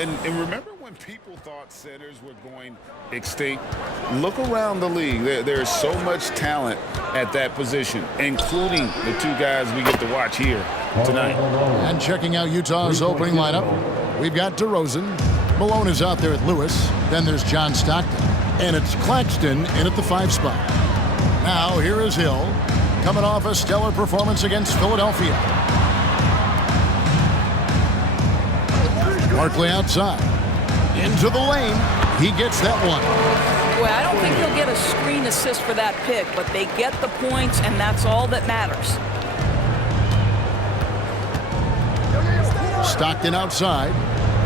And remember when people thought centers were going extinct? Look around the league. There's so much talent at that position, including the two guys we get to watch here tonight. And checking out Utah's opening lineup, we've got DeRozan. Malone is out there at Lewis. Then there's John Stockton. And it's Claxton in at the 5 spot. Now here is Hill, coming off a stellar performance against Philadelphia. Barkley outside. Into the lane. He gets that one. Boy, I don't think he'll get a screen assist for that pick, but they get the points, and that's all that matters. Stockton outside.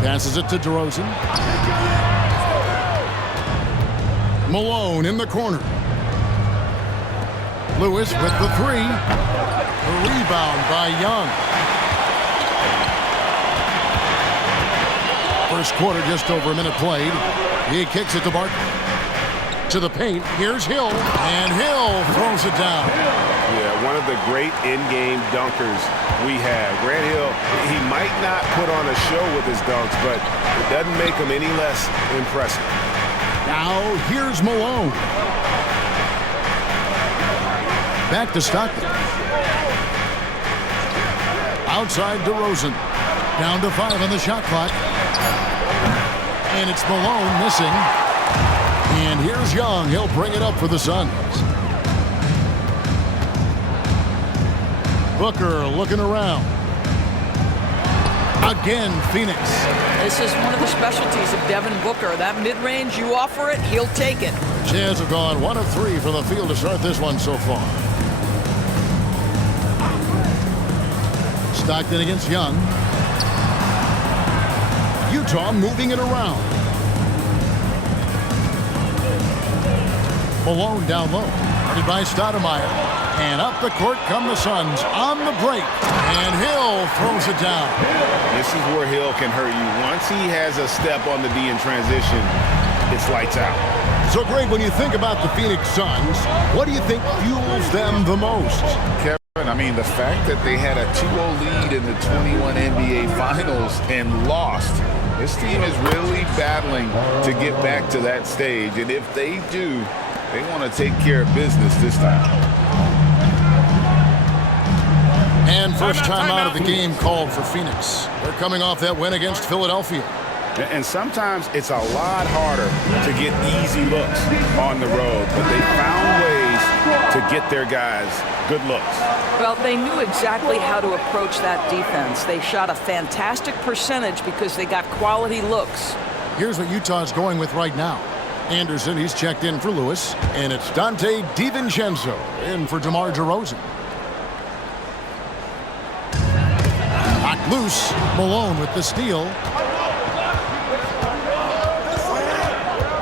Passes it to DeRozan. Malone in the corner. Lewis with the 3. The rebound by Young. First quarter, just over a minute played. He kicks it to Barkley. To the paint. Here's Hill. And Hill throws it down. Yeah, one of the great in-game dunkers we have. Grant Hill, he might not put on a show with his dunks, but it doesn't make him any less impressive. Now, here's Malone. Back to Stockton. Outside DeRozan. Down to 5 on the shot clock. And it's Malone missing. And here's Young. He'll bring it up for the Suns. Booker looking around. Again, Phoenix. This is one of the specialties of Devin Booker. That mid-range, you offer it, he'll take it. Jazz have gone 1 of 3 from the field to start this one so far. Stockton against Young. Utah moving it around. Malone down low. Guarded by Stoudemire. And up the court come the Suns on the break. And Hill throws it down. This is where Hill can hurt you. Once he has a step on the D in transition, it's lights out. So, Greg, when you think about the Phoenix Suns, what do you think fuels them the most? Kevin, I mean, the fact that they had a 2-0 lead in the 21 NBA Finals and lost. This team is really battling to get back to that stage. And if they do, they want to take care of business this time. And first time out of the game called for Phoenix. They're coming off that win against Philadelphia. And sometimes it's a lot harder to get easy looks on the road, but they found ways to get their guys good looks. Well, they knew exactly how to approach that defense. They shot a fantastic percentage because they got quality looks. Here's what Utah's going with right now. Anderson, he's checked in for Lewis, and it's Dante DiVincenzo in for DeMar DeRozan. Knocked loose. Malone with the steal.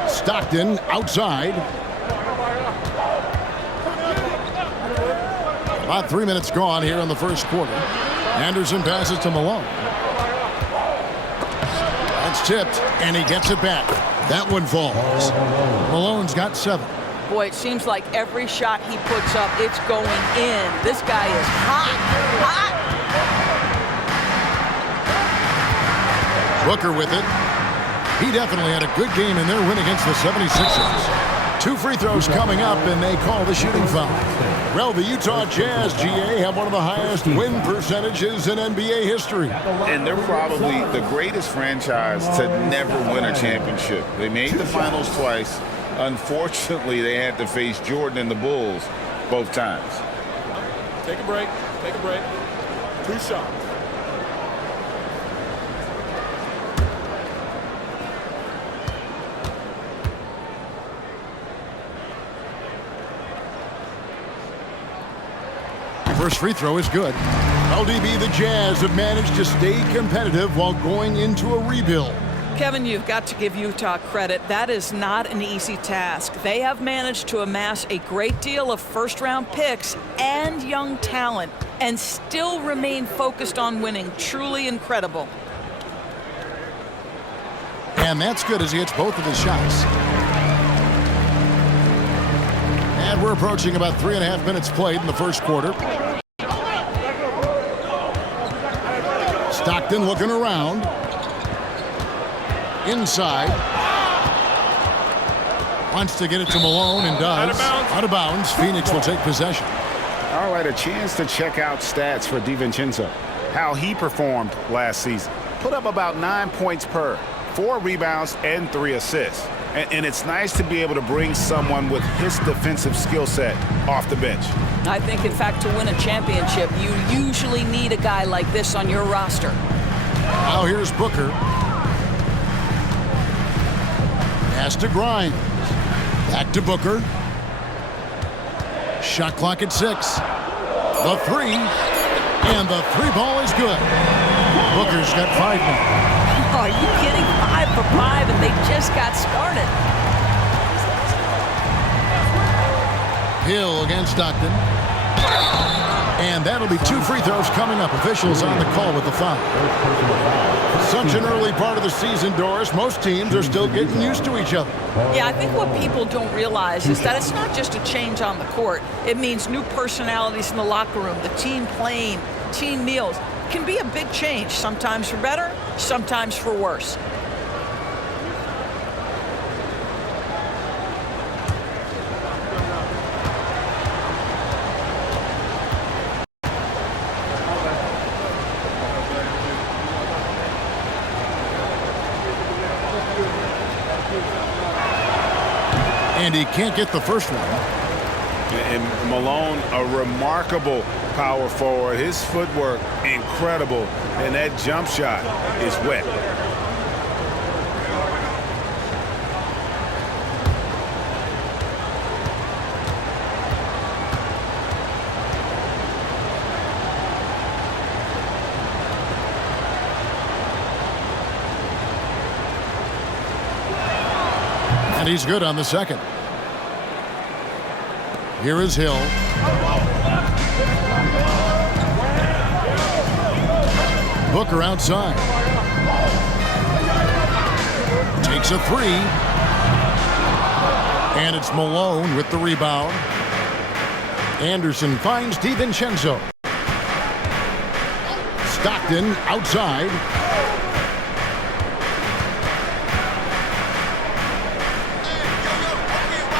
Stockton outside. About 3 minutes gone here in the first quarter. Anderson passes to Malone. That's tipped, and he gets it back. That one falls. Malone's got 7. Boy, it seems like every shot he puts up, it's going in. This guy is hot, hot. Booker with it. He definitely had a good game in their win against the 76ers. 2 free throws coming up, and they call the shooting foul. Well, the Utah Jazz, GA, have one of the highest win percentages in NBA history. And they're probably the greatest franchise to never win a championship. They made the finals twice. Unfortunately, they had to face Jordan and the Bulls both times. Take a break. Take a break. 2 shots. First free throw is good. LDB, the Jazz have managed to stay competitive while going into a rebuild. Kevin, you've got to give Utah credit. That is not an easy task. They have managed to amass a great deal of first-round picks and young talent and still remain focused on winning. Truly incredible. And that's good as he hits both of his shots. And we're approaching about 3.5 minutes played in the first quarter. Stockton looking around. Inside. Wants to get it to Malone and does. Out of bounds. Out of bounds. Phoenix will take possession. All right, a chance to check out stats for DiVincenzo. How he performed last season. Put up about 9 points per, 4 rebounds, and 3 assists. And it's nice to be able to bring someone with his defensive skill set off the bench. I think, in fact, to win a championship, you usually need a guy like this on your roster. Now here's Booker. Has to grind. Back to Booker. Shot clock at 6. The 3. And the 3 ball is good. Booker's got 5 now. Are you kidding? 5 for 5, and they just got started. Hill against Stockton. And that'll be 2 free throws coming up. Officials on the call with the foul. Such an early part of the season, Doris. Most teams are still getting used to each other. Yeah, I think what people don't realize is that it's not just a change on the court. It means new personalities in the locker room, the team playing, team meals. It can be a big change, sometimes for better, sometimes for worse. And he can't get the first one. And Malone, a remarkable power forward. His footwork, incredible. And that jump shot is wet. And he's good on the second. Here is Hill. Booker outside. Takes a 3. And it's Malone with the rebound. Anderson finds DiVincenzo. Stockton outside.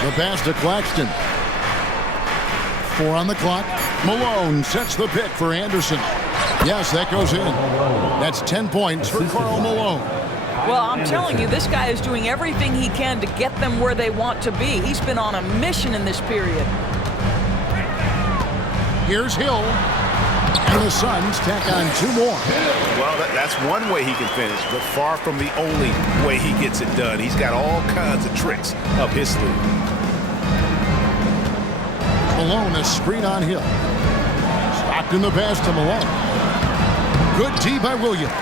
The pass to Claxton. 4 on the clock. Malone sets the pick for Anderson. Yes, that goes in. That's 10 points for Karl Malone. Well, I'm telling you, this guy is doing everything he can to get them where they want to be. He's been on a mission in this period. Here's Hill. And the Suns tack on 2 more. Well, that's one way he can finish, but far from the only way he gets it done. He's got all kinds of tricks up his sleeve. Malone, a screen on Hill. Stockton the pass to Malone. Good D by Williams.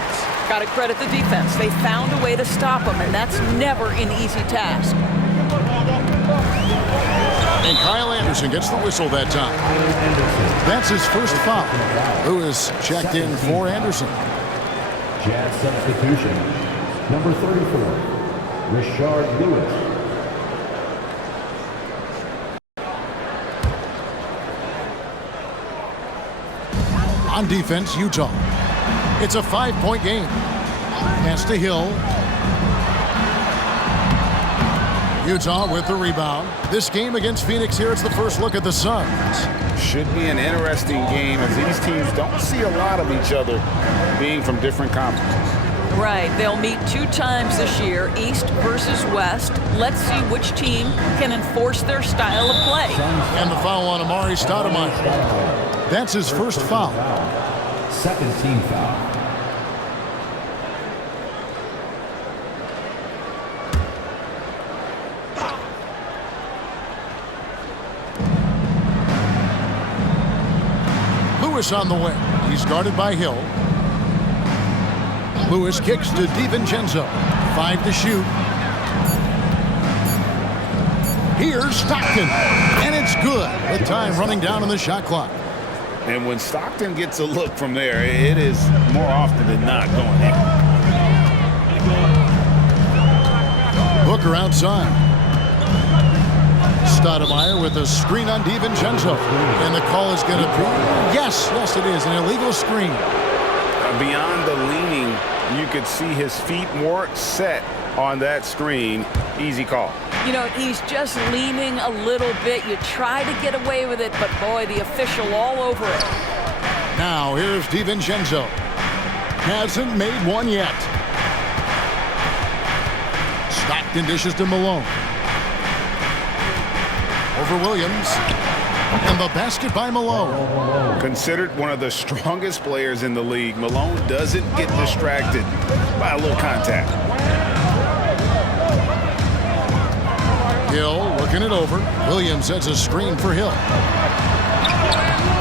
Got to credit the defense. They found a way to stop him, and that's never an easy task. And Kyle Anderson gets the whistle that time. That's his first foul. Lewis checked in for Anderson. Jazz substitution. Number 34, Richard Lewis. On defense, Utah. It's a 5-point game. Pass to Hill. Utah with the rebound. This game against Phoenix here, it's the first look at the Suns. Should be an interesting game as these teams don't see a lot of each other being from different conferences. Right, they'll meet 2 times this year, East versus West. Let's see which team can enforce their style of play. And the foul on Amari Stoudemire. That's his first foul. Second team foul. Lewis on the way. He's guarded by Hill. Lewis kicks to DiVincenzo. 5 to shoot. Here's Stockton. And it's good with time running down on the shot clock. And when Stockton gets a look from there, it is more often than not going in. Booker outside. Stoudemire with a screen on DiVincenzo. And the call is going to be, yes, it is, an illegal screen. Beyond the leaning, you could see his feet more set on that screen. Easy call. You know, he's just leaning a little bit. You try to get away with it, but boy, the official all over it. Now here's DiVincenzo. Hasn't made one yet. Stockton dishes to Malone. Over Williams. And the basket by Malone. Considered one of the strongest players in the league, Malone doesn't get distracted by a little contact. Hill working it over. Williams sets a screen for Hill.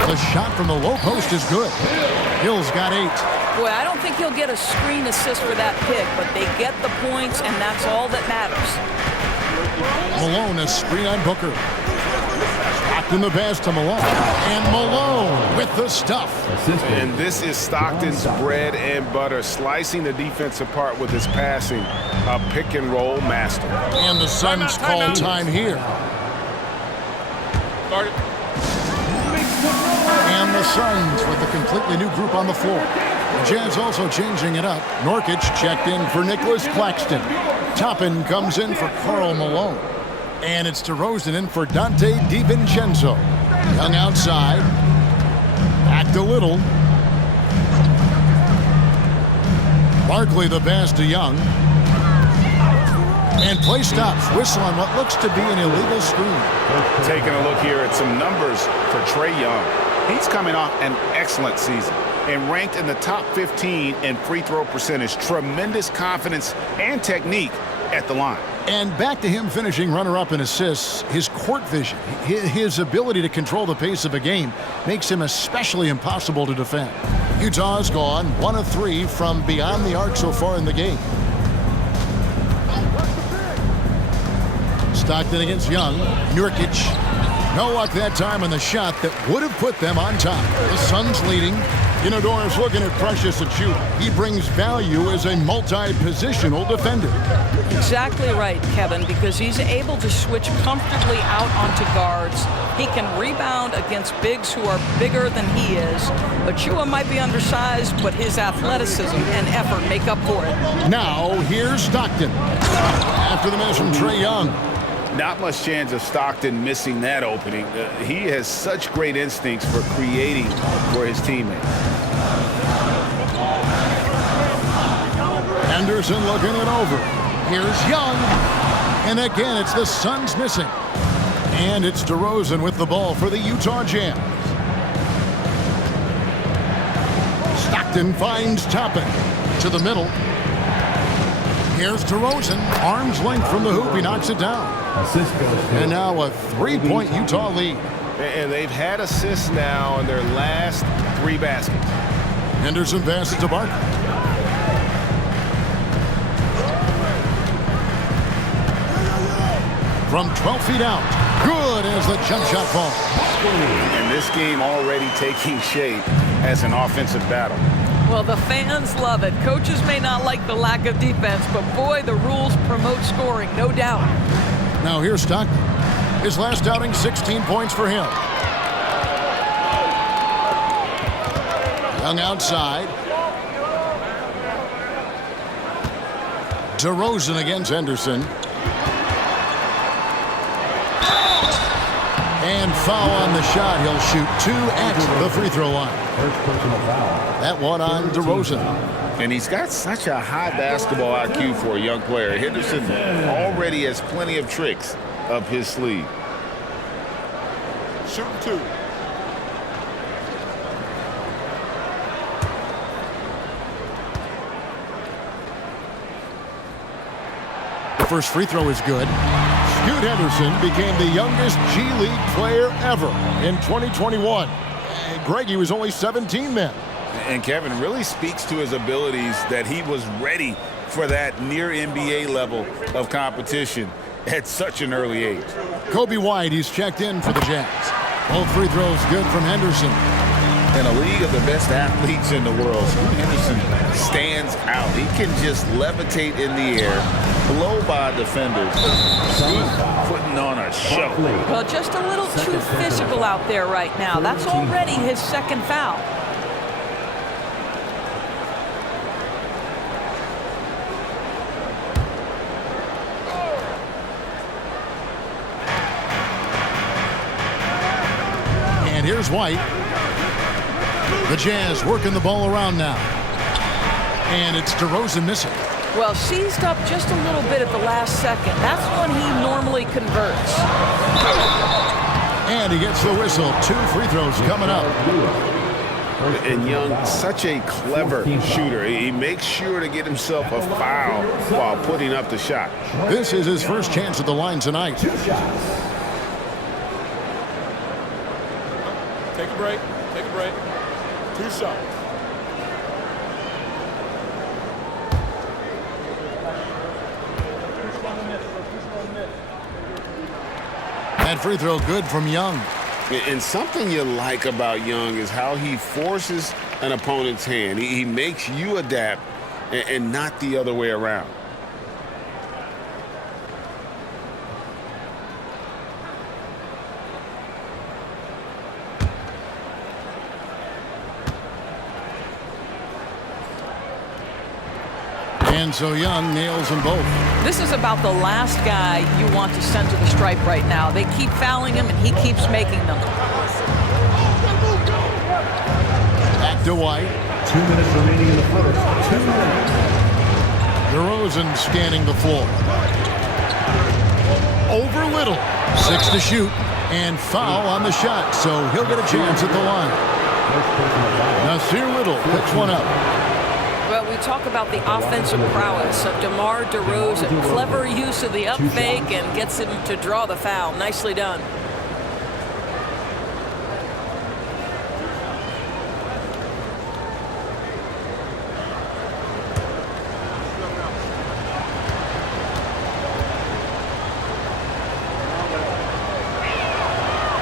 The shot from the low post is good. Hill's got 8. Boy, I don't think he'll get a screen assist for that pick, but they get the points, and that's all that matters. Malone a screen on Booker. Stockton the pass to Malone. And Malone with the stuff. And this is Stockton's bread and butter, slicing the defense apart with his passing. A pick and roll master. And the Suns call time here. Guard it. And the Suns with a completely new group on the floor. The Jazz also changing it up. Nurkic checked in for Nicholas Claxton. Toppin comes in for Karl Malone. And it's DeRozan in for Dante DiVincenzo. Young outside. Back to Little. Barkley the pass to Young. And play stops. Whistle on what looks to be an illegal screen. Taking a look here at some numbers for Trae Young. He's coming off an excellent season and ranked in the top 15 in free throw percentage. Tremendous confidence and technique at the line. And back to him finishing runner-up in assists. His court vision, his ability to control the pace of a game makes him especially impossible to defend. Utah's gone 1 of 3 from beyond the arc so far in the game. Stockton against Young. Nurkic. No luck that time on the shot that would have put them on top. The Suns leading. Inodor's looking at Precious Achiuwa. He brings value as a multi-positional defender. Exactly right, Kevin, because he's able to switch comfortably out onto guards. He can rebound against bigs who are bigger than he is. Achiuwa might be undersized, but his athleticism and effort make up for it. Now, here's Stockton. After the miss from Trae Young. Not much chance of Stockton missing that opening. He has such great instincts for creating for his teammates. Anderson looking it over. Here's Young. And again, it's the Suns missing. And it's DeRozan with the ball for the Utah Jazz. Stockton finds Toppin to the middle. Here's DeRozan. Arm's length from the hoop. He knocks it down. And now a 3-point Utah lead. And they've had assists now in their last 3 baskets. Henderson passes to Barkley. From 12 feet out. Good as the jump shot falls. And this game already taking shape as an offensive battle. Well, the fans love it. Coaches may not like the lack of defense, but boy, the rules promote scoring, no doubt. Now here's Stockton. His last outing, 16 points for him. Young outside. DeRozan against Henderson. And foul on the shot. He'll shoot 2 at the free throw line. First personal foul. That one on DeRozan. And he's got such a high basketball IQ for a young player. Henderson already has plenty of tricks up his sleeve. Shooting 2. The first free throw is good. Scoot Henderson became the youngest G League player ever in 2021. Greg, he was only 17 then. And Kevin really speaks to his abilities that he was ready for that near NBA level of competition at such an early age. Kobe White, he's checked in for the Jazz. Both free throws good from Henderson. In a league of the best athletes in the world, Scoot Henderson stands out. He can just levitate in the air, blow by defenders. Scoot putting on a show. Well, just a little too physical out there right now. That's already his second foul. And here's White. The Jazz working the ball around now. And it's DeRozan missing. Well, seized up just a little bit at the last second. That's when he normally converts. And he gets the whistle. 2 free throws coming up. And Young, such a clever shooter. He makes sure to get himself a foul while putting up the shot. This is his first chance at the line tonight. 2 shots. Take a break. Take a break. 2 shots. That free throw good from Young. And something you like about Young is how he forces an opponent's hand. He makes you adapt and not the other way around. And so Young nails them both. This is about the last guy you want to send to the stripe right now. They keep fouling him, and he keeps making them. Back to White. 2 minutes remaining in the first. 2 minutes. DeRozan scanning the floor. Over Little. 6 to shoot. And foul on the shot, so he'll get a chance at the line. Nasir Little picks one up. Well, we talk about the offensive prowess of DeMar DeRozan. Clever use of the up fake and gets him to draw the foul. Nicely done.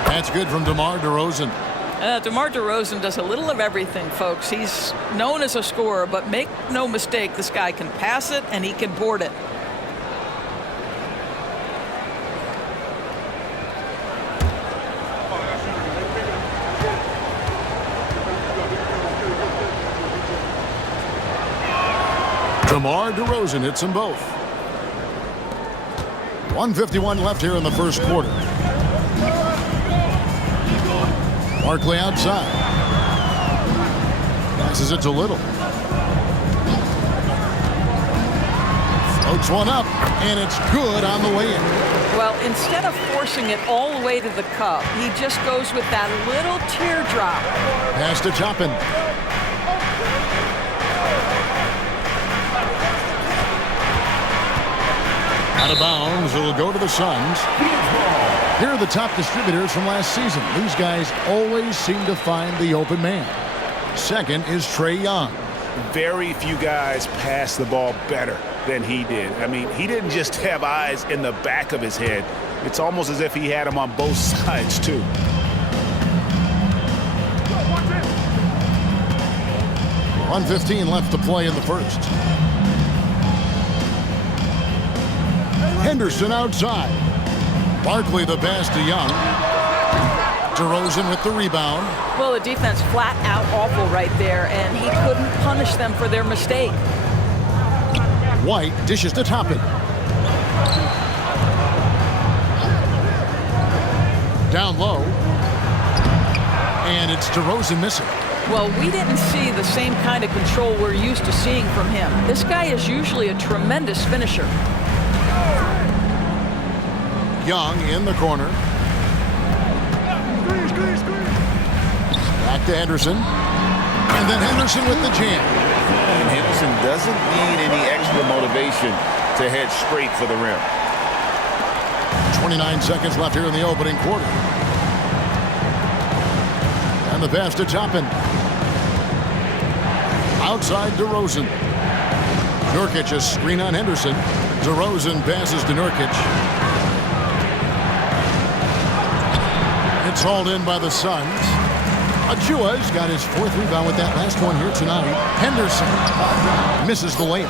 That's good from DeMar DeRozan. DeMar DeRozan does a little of everything, folks. He's known as a scorer, but make no mistake, this guy can pass it and he can board it. DeMar DeRozan hits them both. 1:51 left here in the first quarter. Barkley outside. Passes it to Little. Floats one up, and it's good on the way in. Well, instead of forcing it all the way to the cup, he just goes with that little teardrop. Pass to Toppin. Out of bounds, it'll go to the Suns. Here are the top distributors from last season. These guys always seem to find the open man. Second is Trae Young. Very few guys pass the ball better than he did. I mean, he didn't just have eyes in the back of his head. It's almost as if he had them on both sides, too. .115 left to play in the first. Henderson outside. Barkley the pass to Young. DeRozan with the rebound. Well, the defense flat out awful right there, and he couldn't punish them for their mistake. White dishes to Toppin. Down low. And it's DeRozan missing. Well, we didn't see the same kind of control we're used to seeing from him. This guy is usually a tremendous finisher. Young in the corner. Back to Henderson. And then Henderson with the jam. And Henderson doesn't need any extra motivation to head straight for the rim. 29 seconds left here in the opening quarter. And the pass to Toppin. Outside DeRozan. Nurkic a screen on Henderson. DeRozan passes to Nurkic. It's hauled in by the Suns. Achua's got his 4th rebound with that last one here tonight. Henderson misses the layup.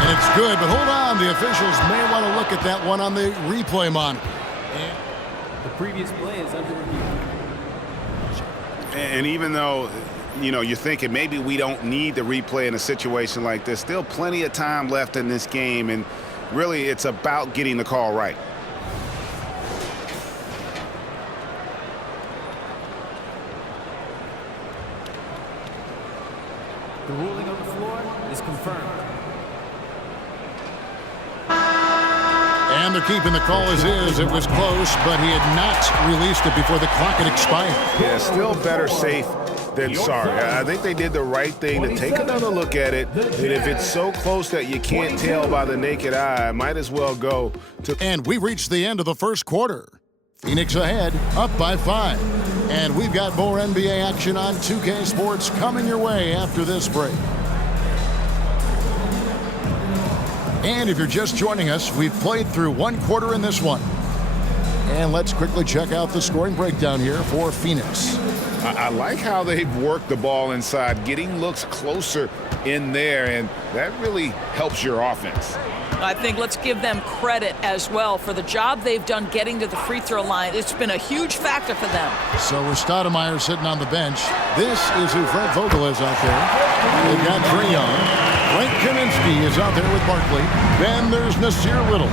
And it's good, but hold on. The officials may want to look at that one on the replay monitor. The previous play is under review. And even though, you're thinking maybe we don't need the replay in a situation like this, still plenty of time left in this game, and really it's about getting the call right. The ruling on the floor is confirmed. And they're keeping the call as is. It was close, but he had not released it before the clock had expired. Yeah, still better safe than sorry. I think they did the right thing to take another look at it. And if it's so close that you can't tell by the naked eye, might as well go to. And we reached the end of the first quarter. Phoenix ahead, up by 5. And we've got more NBA action on 2K Sports coming your way after this break. And if you're just joining us, we've played through one quarter in this one. And let's quickly check out the scoring breakdown here for Phoenix. I like how they've worked the ball inside, getting looks closer in there, and that really helps your offense. I think let's give them credit as well for the job they've done getting to the free throw line. It's been a huge factor for them. So with Stoudemire sitting on the bench, this is who Fred Vogel is out there. They've got Trae Young. Frank Kaminsky is out there with Barkley. Then there's Nasir Little.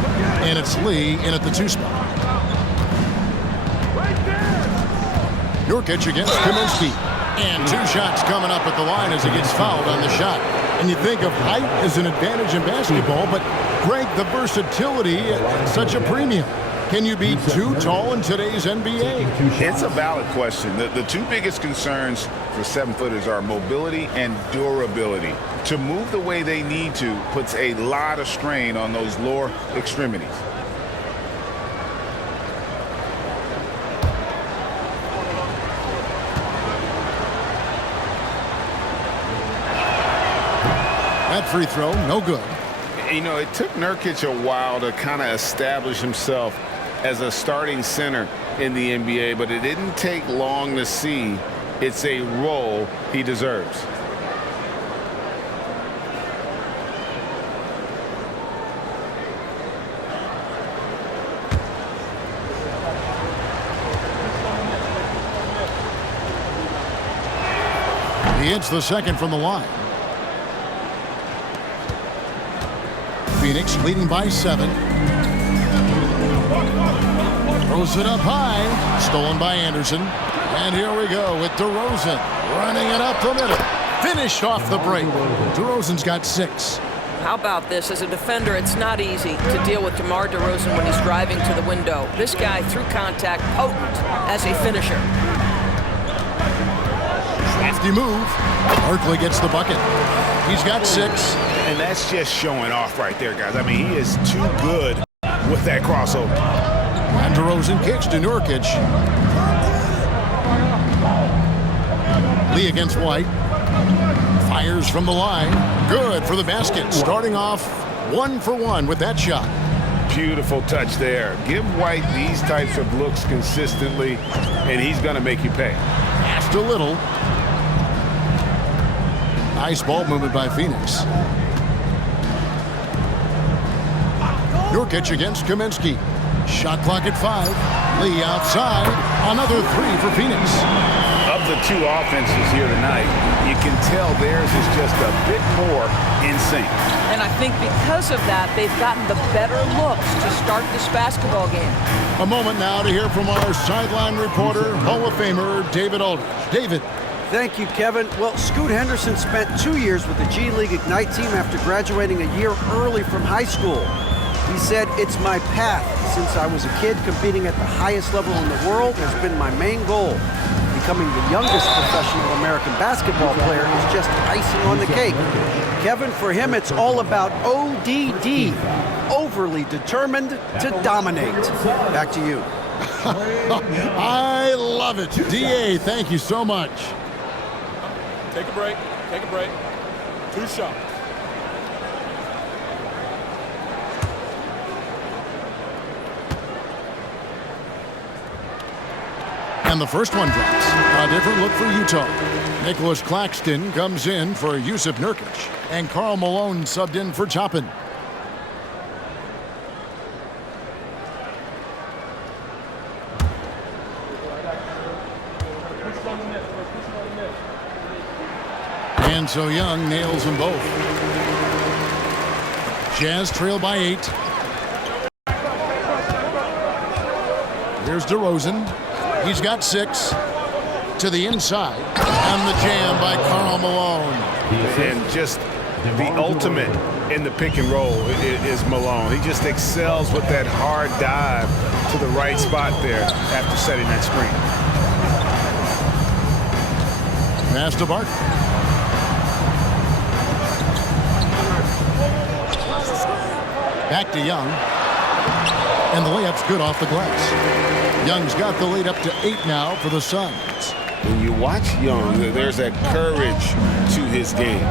And it's Lee in at the 2 spot. Nurkic against Kaminsky. And 2 shots coming up at the line as he gets fouled on the shot. And you think of height as an advantage in basketball, but Greg, the versatility at such a premium. Can you be too tall in today's NBA? It's a valid question. The 2 biggest concerns for 7-footers are mobility and durability. To move the way they need to puts a lot of strain on those lower extremities. That free throw, no good. You know, it took Nurkic a while to kind of establish himself as a starting center in the NBA, but it didn't take long to see it's a role he deserves. He hits the second from the line. Phoenix leading by 7. Throws it up high. Stolen by Anderson. And here we go with DeRozan running it up the middle. Finished off the break. DeRozan's got 6. How about this? As a defender, it's not easy to deal with DeMar DeRozan when he's driving to the window. This guy, through contact, potent as a finisher. Crafty move. Barkley gets the bucket. He's got 6. And that's just showing off right there, guys. I mean, he is too good with that crossover. And DeRozan kicks to Nurkic. Lee against White. Fires from the line. Good for the basket. Starting off 1 for 1 with that shot. Beautiful touch there. Give White these types of looks consistently, and he's going to make you pay. Passed a little. Nice ball movement by Phoenix. Nurkic against Kaminsky. Shot clock at 5. Lee outside. Another 3 for Phoenix. Of the 2 offenses here tonight, you can tell theirs is just a bit more in sync. And I think because of that, they've gotten the better looks to start this basketball game. A moment now to hear from our sideline reporter, Hall of Famer David Aldridge. David. Thank you, Kevin. Well, Scoot Henderson spent 2 years with the G League Ignite team after graduating a year early from high school. He said, "It's my path. Since I was a kid, competing at the highest level in the world has been my main goal. Becoming the youngest professional American basketball player is just icing on the cake." Kevin, for him, it's all about ODD, overly determined to dominate. Back to you. I love it. DA, thank you so much. Take a break. Take a break. 2 shots. And the first one drops. A different look for Utah. Nicholas Claxton comes in for Yusuf Nurkic. And Karl Malone subbed in for Toppin. And so Young nails them both. Jazz trail by 8. Here's DeRozan. He's got 6 to the inside. And the jam by Karl Malone. And just the ultimate in the pick and roll is Malone. He just excels with that hard dive to the right spot there after setting that screen. Pass to Barkley. Back to Young. And the layup's good off the glass. Young's got the lead up to 8 now for the Suns. When you watch Young, there's that courage to his game.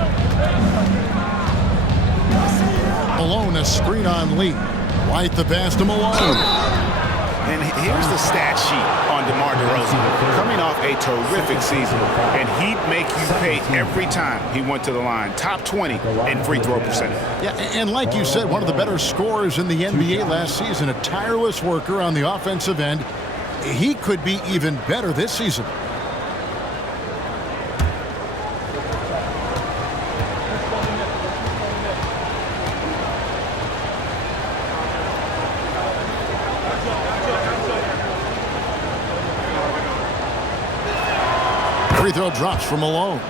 Malone, a screen on Lee. White the pass to Malone. And here's the stat sheet on DeMar DeRozan. Coming off a terrific season, and he'd make you pay every time he went to the line. Top 20 in free throw percentage. Yeah, and like you said, one of the better scorers in the NBA last season. A tireless worker on the offensive end. He could be even better this season. Free throw drops for Malone.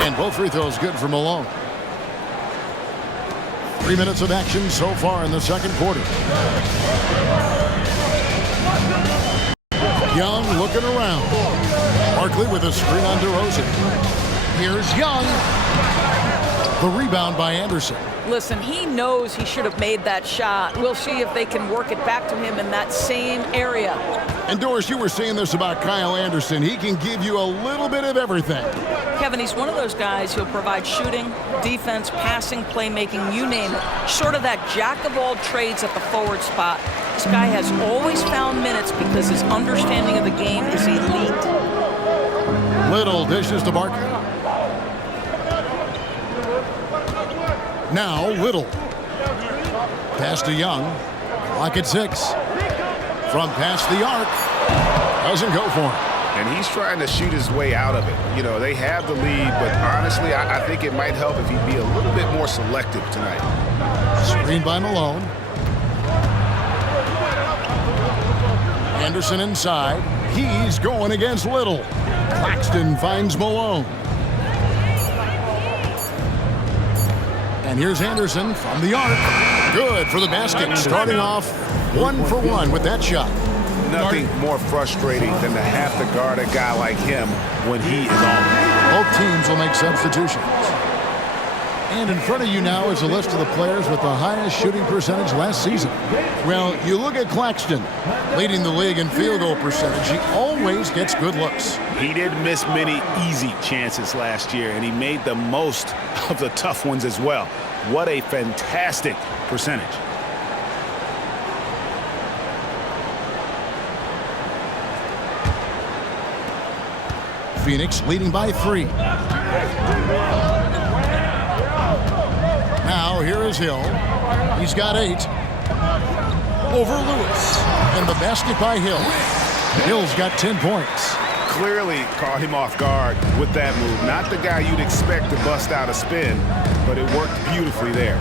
And both free throws good for Malone. 3 minutes of action so far in the second quarter. Young looking around. Barkley with a screen on DeRozan. Here's Young. The rebound by Anderson. Listen, he knows he should have made that shot. We'll see if they can work it back to him in that same area. And Doris, you were saying this about Kyle Anderson. He can give you a little bit of everything. Kevin, he's one of those guys who'll provide shooting, defense, passing, playmaking, you name it. Sort of that jack of all trades at the forward spot. This guy has always found minutes because his understanding of the game is elite. Little dishes to Barkley. Now Little. Pass to Young. Clock at 6. From past the arc. Doesn't go for him. And he's trying to shoot his way out of it. You know, they have the lead, but honestly, I think it might help if he'd be a little bit more selective tonight. Screen by Malone. Anderson inside. He's going against Little. Claxton finds Malone. And here's Anderson from the arc. Good for the basket. Starting off 1 for 1 with that shot. Nothing more frustrating than to have to guard a guy like him when he is on. Both teams will make substitutions. And in front of you now is a list of the players with the highest shooting percentage last season. Well, you look at Claxton, leading the league in field goal percentage. He always gets good looks. He didn't miss many easy chances last year, and he made the most of the tough ones as well. What a fantastic percentage. Phoenix leading by 3. Now here is Hill. He's got 8. Over Lewis. And the basket by Hill. Hill's got 10 points. Clearly caught him off guard with that move. Not the guy you'd expect to bust out a spin, but it worked beautifully there.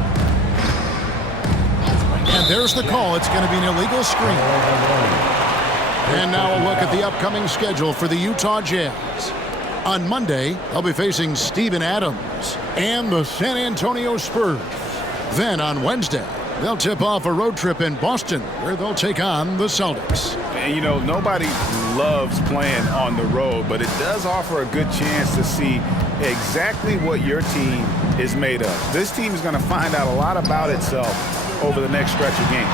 And there's the call. It's going to be an illegal screen. And now a look at the upcoming schedule for the Utah Jazz. On Monday, they'll be facing Steven Adams and the San Antonio Spurs. Then on Wednesday, they'll tip off a road trip in Boston where they'll take on the Celtics. And, you know, nobody loves playing on the road, but it does offer a good chance to see exactly what your team is made of. This team is going to find out a lot about itself over the next stretch of games.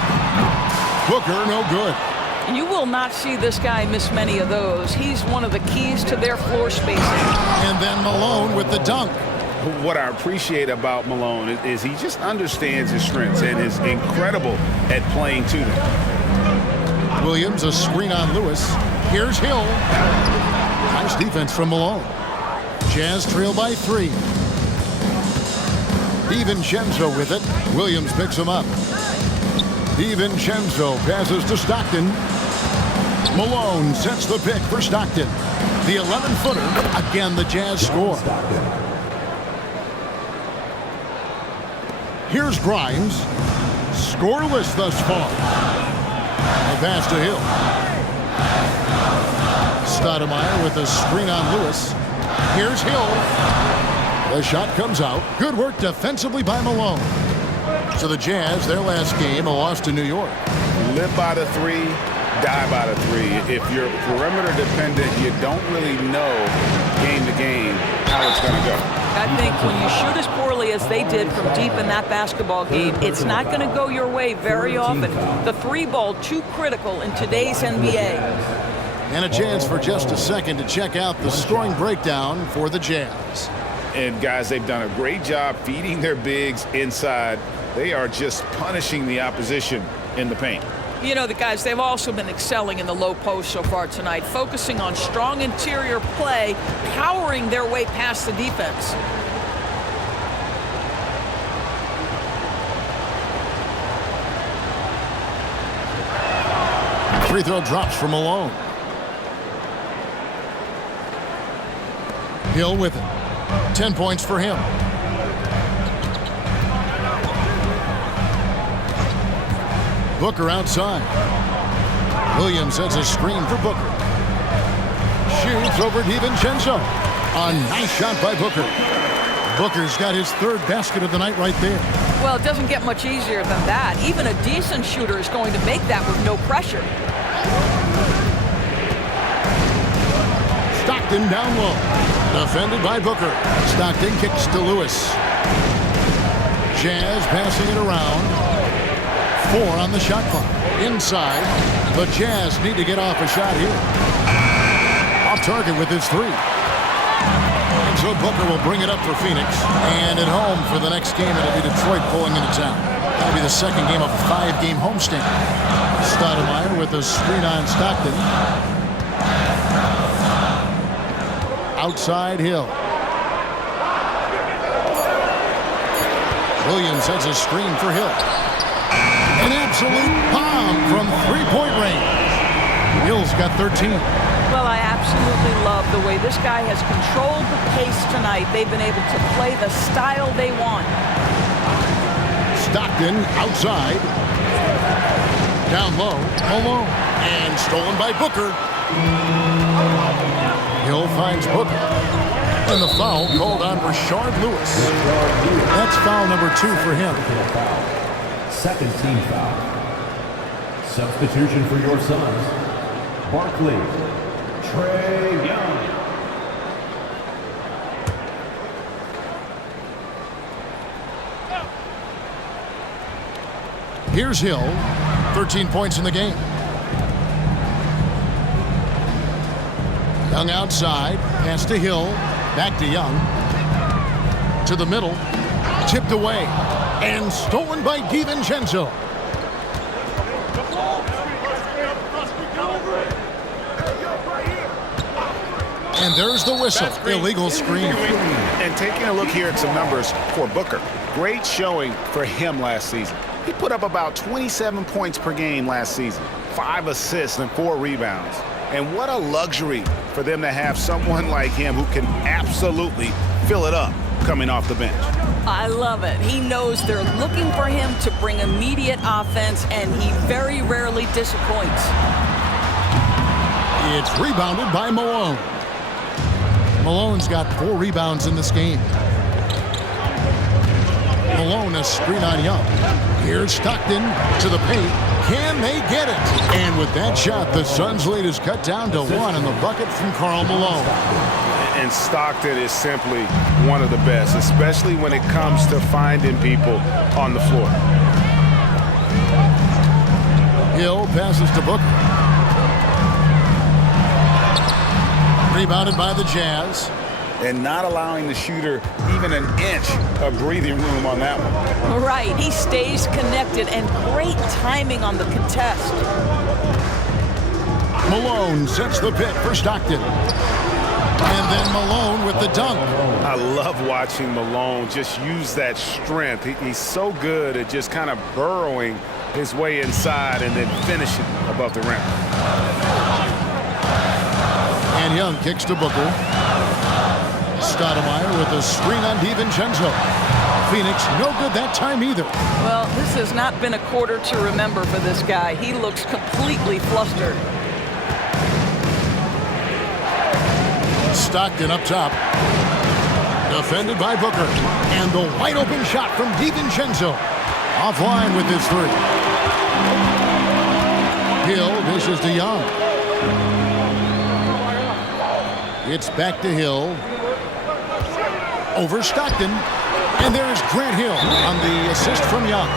Booker, no good. You will not see this guy miss many of those. He's one of the keys to their floor spacing. And then Malone with the dunk. What I appreciate about Malone is he just understands his strengths and is incredible at playing to them. Williams, a screen on Lewis. Here's Hill. Nice defense from Malone. Jazz trail by 3. DiVincenzo with it. Williams picks him up. DiVincenzo passes to Stockton. Malone sets the pick for Stockton. The 11-footer. Again, the Jazz score. Here's Grimes. Scoreless thus far. A pass to Hill. Stoudemire with a screen on Lewis. Here's Hill. The shot comes out. Good work defensively by Malone. So the Jazz, their last game, a loss to New York. Live by the three, die by the three. If you're perimeter dependent, you don't really know game to game how it's going to go. I think when you shoot as poorly as they did from deep in that basketball game, it's not going to go your way very often. The three ball too critical in today's NBA. And a chance for just a second to check out the scoring breakdown for the Jazz. And guys, they've done a great job feeding their bigs inside. They are just punishing the opposition in the paint. You know, the guys, they've also been excelling in the low post so far tonight, focusing on strong interior play, powering their way past the defense. Free throw drops for Malone. Hill with it. 10 points for him. Booker outside. Williams sets a screen for Booker. Shoots over DiVincenzo. A nice shot by Booker. Booker's got his third basket of the night right there. Well, it doesn't get much easier than that. Even a decent shooter is going to make that with no pressure. Stockton down low. Defended by Booker. Stockton kicks to Lewis. Jazz passing it around. 4 on the shot clock. Inside. The Jazz need to get off a shot here. Off target with his 3. And so Booker will bring it up for Phoenix. And at home for the next game, it'll be Detroit pulling into town. That'll be the second game of a 5-game homestand. Stoudemire with a screen on Stockton. Outside Hill. Williams sets a screen for Hill. An absolute bomb from three-point range. Hill's got 13. Well, I absolutely love the way this guy has controlled the pace tonight. They've been able to play the style they want. Stockton outside. Down low. Malone. And stolen by Booker. Hill finds Booker. And the foul called on Rashard Lewis. That's foul number 2 for him. Second team foul. Substitution for your Suns. Barkley. Trae Young. Here's Hill. 13 points in the game. Young outside. Pass to Hill. Back to Young. To the middle. Tipped away. And stolen by DiVincenzo. And there's the whistle. Illegal screen. And taking a look here at some numbers for Booker. Great showing for him last season. He put up about 27 points per game last season. 5 assists and 4 rebounds. And what a luxury for them to have someone like him who can absolutely fill it up coming off the bench. I love it. He knows they're looking for him to bring immediate offense, and he very rarely disappoints. It's rebounded by Malone. Malone's got 4 rebounds in this game. Malone a screen on Young. Here's Stockton to the paint. Can they get it? And with that shot, the Suns' lead is cut down to 1 in the bucket from Karl Malone. And Stockton is simply one of the best, especially when it comes to finding people on the floor. Hill passes to Booker. Rebounded by the Jazz. And not allowing the shooter even an inch of breathing room on that one. Right, he stays connected, and great timing on the contest. Malone sets the pick for Stockton. And then Malone with the dunk. I love watching Malone just use that strength. He's so good at just kind of burrowing his way inside and then finishing above the rim. And Young kicks to Booker. Stoudemire with a screen on DiVincenzo. Phoenix no good that time either. Well, this has not been a quarter to remember for this guy. He looks completely flustered. Stockton up top. Defended by Booker. And the wide open shot from DiVincenzo. Offline with his three. Hill dishes to Young. It's back to Hill. Over Stockton. And there's Grant Hill on the assist from Young.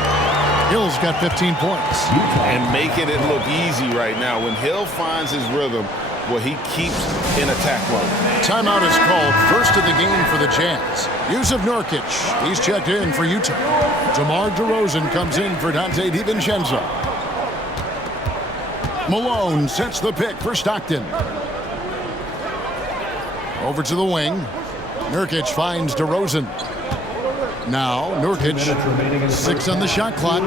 Hill's got 15 points. And making it look easy right now. When Hill finds his rhythm, well, he keeps in attack mode. Timeout is called. First of the game for the Jazz. Yusuf Nurkic. He's checked in for Utah. DeMar DeRozan comes in for Dante DiVincenzo. Malone sets the pick for Stockton. Over to the wing. Nurkic finds DeRozan. Now Nurkic, 6 on the shot clock.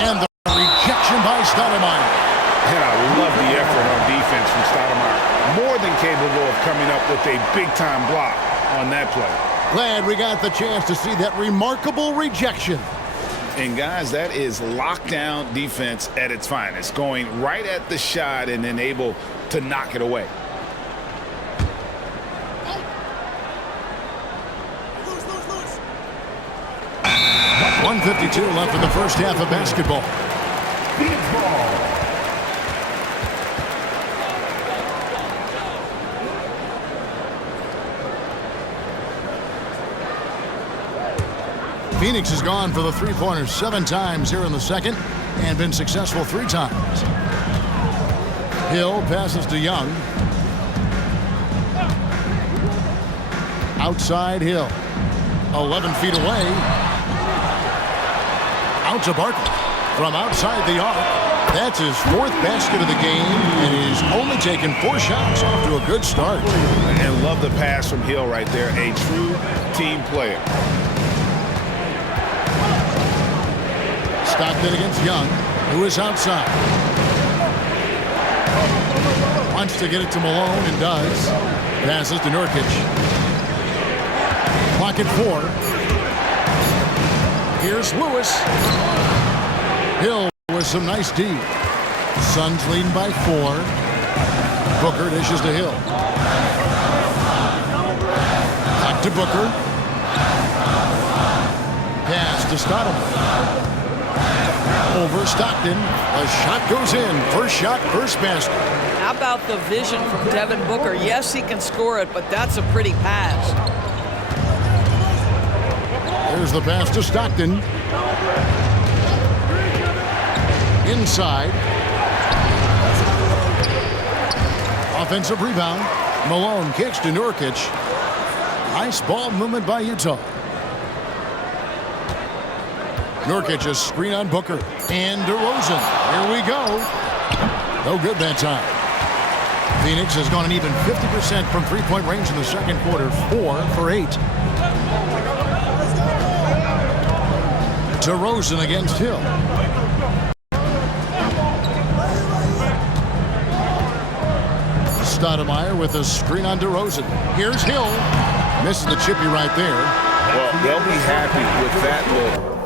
And the rejection by Stoudemire. And I love the effort on defense from Stoudemire. More than capable of coming up with a big-time block on that play. Glad we got the chance to see that remarkable rejection. And guys, that is lockdown defense at its finest. Going right at the shot and then able to knock it away. Lose. 1:52 left in the first half of basketball. Phoenix has gone for the three-pointers 7 times here in the second and been successful 3 times. Hill passes to Young. Outside Hill. 11 feet away. Out to Barkley. From outside the arc. That's his 4th basket of the game, and he's only taken 4 shots off to a good start. And love the pass from Hill right there. A true team player. Stockton against Young, who is outside. Wants to get it to Malone and does. Passes to Nurkic. Clock at 4. Here's Lewis. Hill with some nice D. Suns leading by 4. Booker dishes to Hill. Back to Booker. Pass to Stoudemire. Over Stockton. A shot goes in. First shot, first basket. How about the vision from Devin Booker? Yes, he can score it, but that's a pretty pass. There's the pass to Stockton. Inside. Offensive rebound. Malone kicks to Nurkic. Nice ball movement by Utah. Nurkic a screen on Booker. And DeRozan. Here we go. No good that time. Phoenix has gone an even 50% from three-point range in the second quarter. 4 for 8. DeRozan against Hill. Stoudemire with a screen on DeRozan. Here's Hill. Misses the chippy right there. Well, they'll be happy with that look.